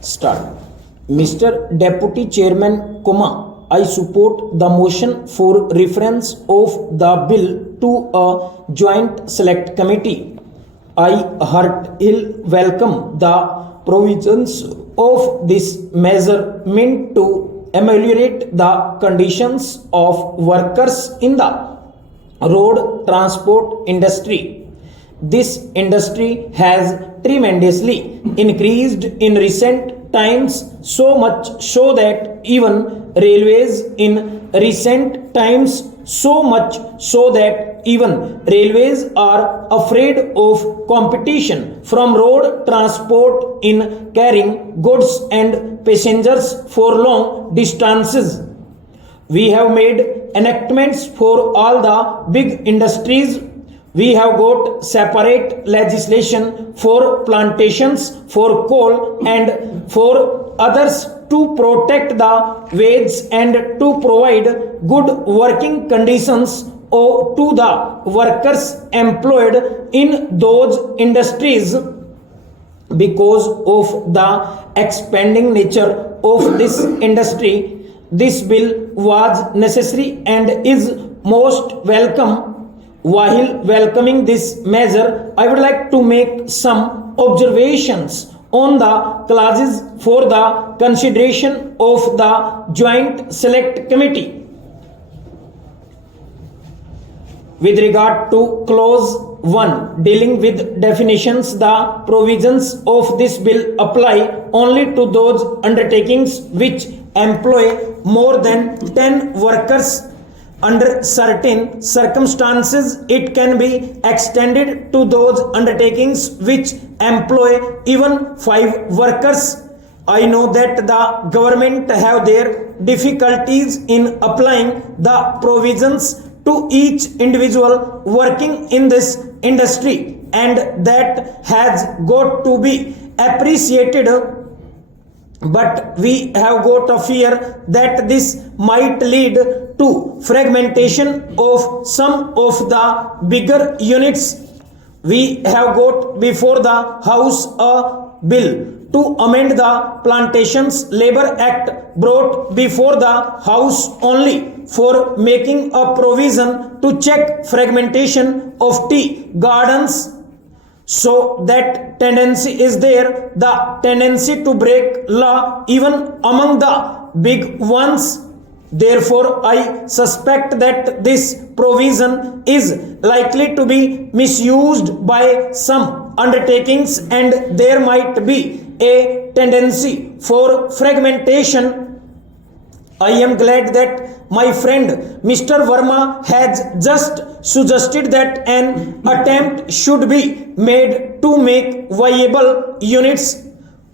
Start. Mr. Deputy Chairman, I support the motion for reference of the bill to a joint select committee. I heartily welcome the provisions of this measure meant to ameliorate the conditions of workers in the road transport industry. This industry has tremendously increased in recent times, so much so that even railways in recent times so much so that even railways are afraid of competition from road transport in carrying goods and passengers for long distances. We have made enactments for all the big industries. We have got separate legislation for plantations, for coal, and for others to protect the wage and to provide good working conditions to the workers employed in those industries. Because of the expanding nature of this industry, this bill was necessary and is most welcome. While welcoming this measure, I would like to make some observations on the clauses for the consideration of the Joint Select Committee. With regard to clause 1 dealing with definitions, the provisions of this bill apply only to those undertakings which employ more than 10 workers. Under certain circumstances, it can be extended to those undertakings which employ even 5 workers. I know that the government have their difficulties in applying the provisions to each individual working in this industry, and that has got to be appreciated. But we have got a fear that this might lead to fragmentation of some of the bigger units. We have got before the House a bill to amend the Plantations Labour Act, brought before the House only for making a provision to check fragmentation of tea gardens. So that tendency is there, the tendency to break law even among the big ones. Therefore, I suspect that this provision is likely to be misused by some undertakings, and there might be a tendency for fragmentation. I am glad that my friend Mr. Verma has just suggested that an attempt should be made to make viable units.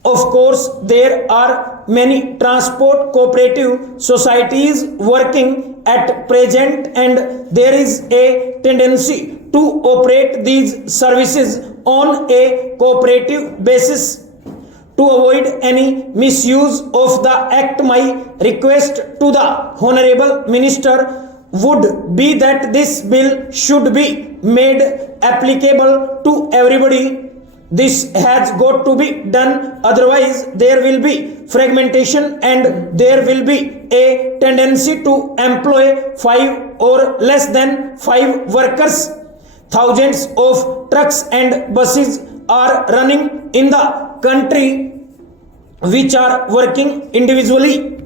Of course, there are many transport cooperative societies working at present, and there is a tendency to operate these services on a cooperative basis. To avoid any misuse of the act, my request to the Honorable Minister would be that this bill should be made applicable to everybody. This has got to be done, otherwise there will be fragmentation and there will be a tendency to employ 5 or less than 5 workers. Thousands of trucks and buses are running in the country which are working individually.